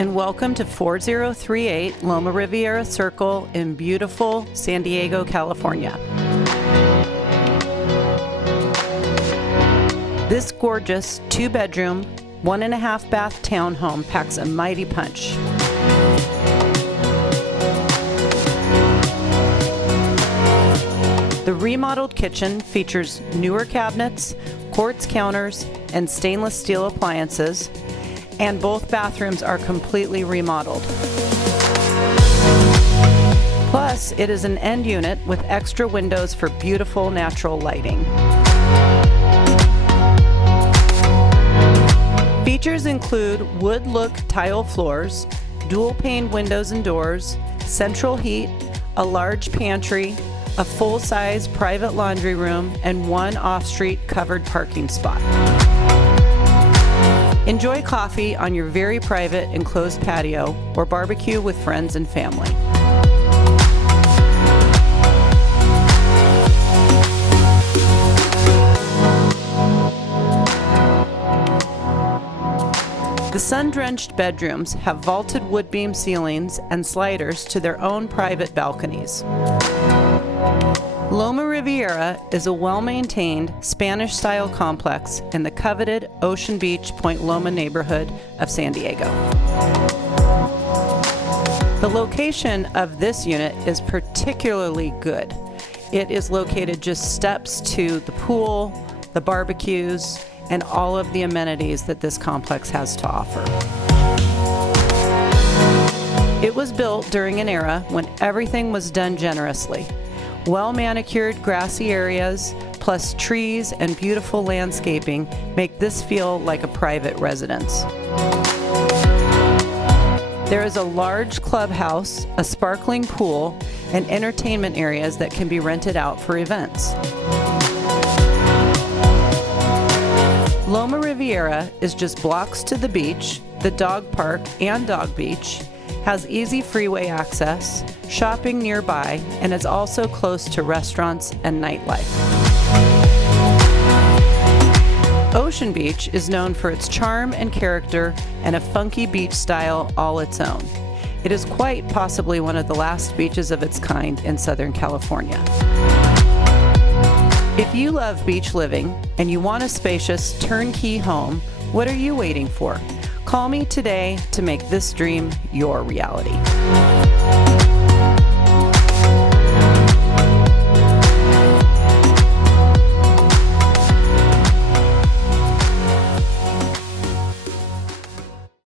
and welcome to 4038 Loma Riviera Circle in beautiful San Diego, California. This gorgeous 2-bedroom, 1.5-bath townhome packs a mighty punch. The remodeled kitchen features newer cabinets, quartz counters, and stainless steel appliances, and both bathrooms are completely remodeled. Plus, it is an end unit with extra windows for beautiful natural lighting. Features include wood-look tile floors, dual-pane windows and doors, central heat, a large pantry, a full-size private laundry room, and one off-street covered parking spot. Enjoy coffee on your very private enclosed patio or barbecue with friends and family. The sun-drenched bedrooms have vaulted wood beam ceilings and sliders to their own private balconies. Loma Riviera is a well-maintained Spanish-style complex in the coveted Ocean Beach, Point Loma neighborhood of San Diego. The location of this unit is particularly good. It is located just steps to the pool, the barbecues, and all of the amenities that this complex has to offer. It was built during an era when everything was done generously. Well-manicured grassy areas, plus trees and beautiful landscaping make this feel like a private residence. There is a large clubhouse, a sparkling pool, and entertainment areas that can be rented out for events. Loma Riviera is just blocks to the beach, the dog park and dog beach, has easy freeway access, shopping nearby, and is also close to restaurants and nightlife. Ocean Beach is known for its charm and character and a funky beach style all its own. It is quite possibly one of the last beaches of its kind in Southern California. If you love beach living and you want a spacious turnkey home, what are you waiting for? Call me today to make this dream your reality.